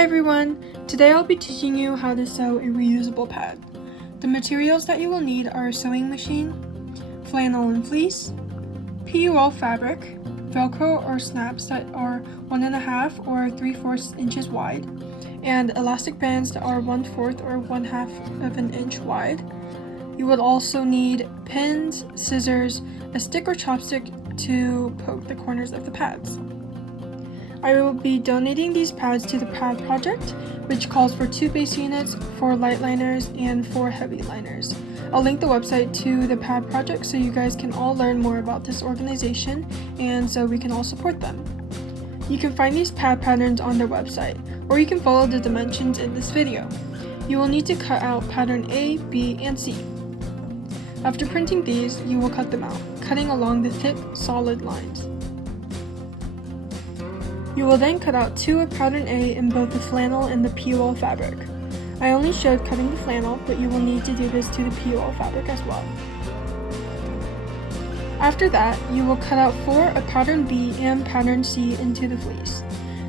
Hi everyone! Today I'll be teaching you how to sew a reusable pad. The materials that you will need are a sewing machine, flannel and fleece, PUL fabric, Velcro or snaps that are 1.5 or 3/4 inches wide, and elastic bands that are 1/4 or 1/2 of an inch wide. You would also need pins, scissors, a stick or chopstick to poke the corners of the pads. I will be donating these pads to the Pad Project, which calls for 2 base units, 4 light liners, and 4 heavy liners. I'll link the website to the Pad Project so you guys can all learn more about this organization and so we can all support them. You can find these pad patterns on their website, or you can follow the dimensions in this video. You will need to cut out pattern A, B, and C. After printing these, you will cut them out, cutting along the thick, solid lines. You will then cut out 2 of pattern A in both the flannel and the PUL fabric. I only showed cutting the flannel, but you will need to do this to the PUL fabric as well. After that, you will cut out 4 of pattern B and pattern C into the fleece.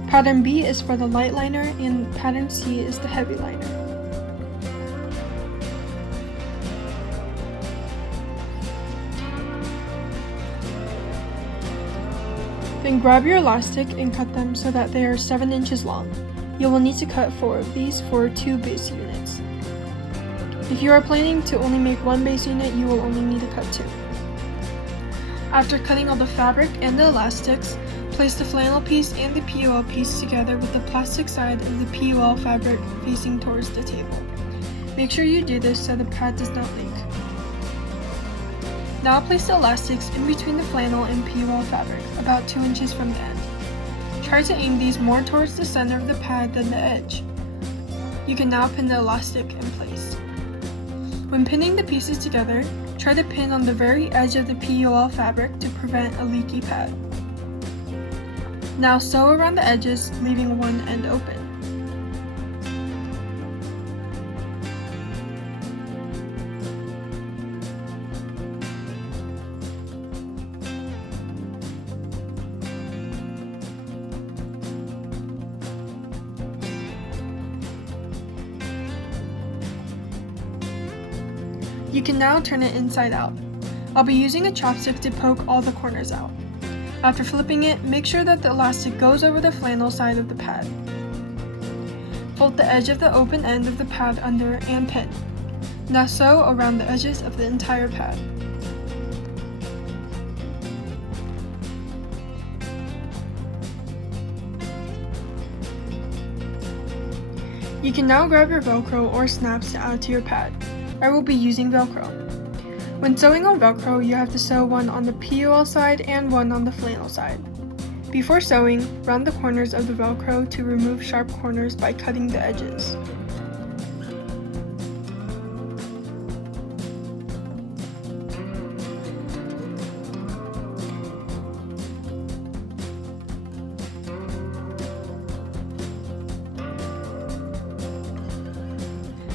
Pattern B is for the light liner and pattern C is the heavy liner. Then grab your elastic and cut them so that they are 7 inches long. You will need to cut 4 of these for 2 base units. If you are planning to only make 1 base unit, you will only need to cut 2. After cutting all the fabric and the elastics, place the flannel piece and the PUL piece together with the plastic side of the PUL fabric facing towards the table. Make sure you do this so the pad does not leak. Now place the elastics in between the flannel and PUL fabric, about 2 inches from the end. Try to aim these more towards the center of the pad than the edge. You can now pin the elastic in place. When pinning the pieces together, try to pin on the very edge of the PUL fabric to prevent a leaky pad. Now sew around the edges, leaving one end open. You can now turn it inside out. I'll be using a chopstick to poke all the corners out. After flipping it, make sure that the elastic goes over the flannel side of the pad. Fold the edge of the open end of the pad under and pin. Now sew around the edges of the entire pad. You can now grab your Velcro or snaps to add to your pad. I will be using Velcro. When sewing on Velcro, you have to sew one on the PUL side and one on the flannel side. Before sewing, round the corners of the Velcro to remove sharp corners by cutting the edges.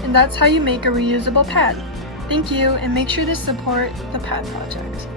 And that's how you make a reusable pad. Thank you, and make sure to support the Pad Project.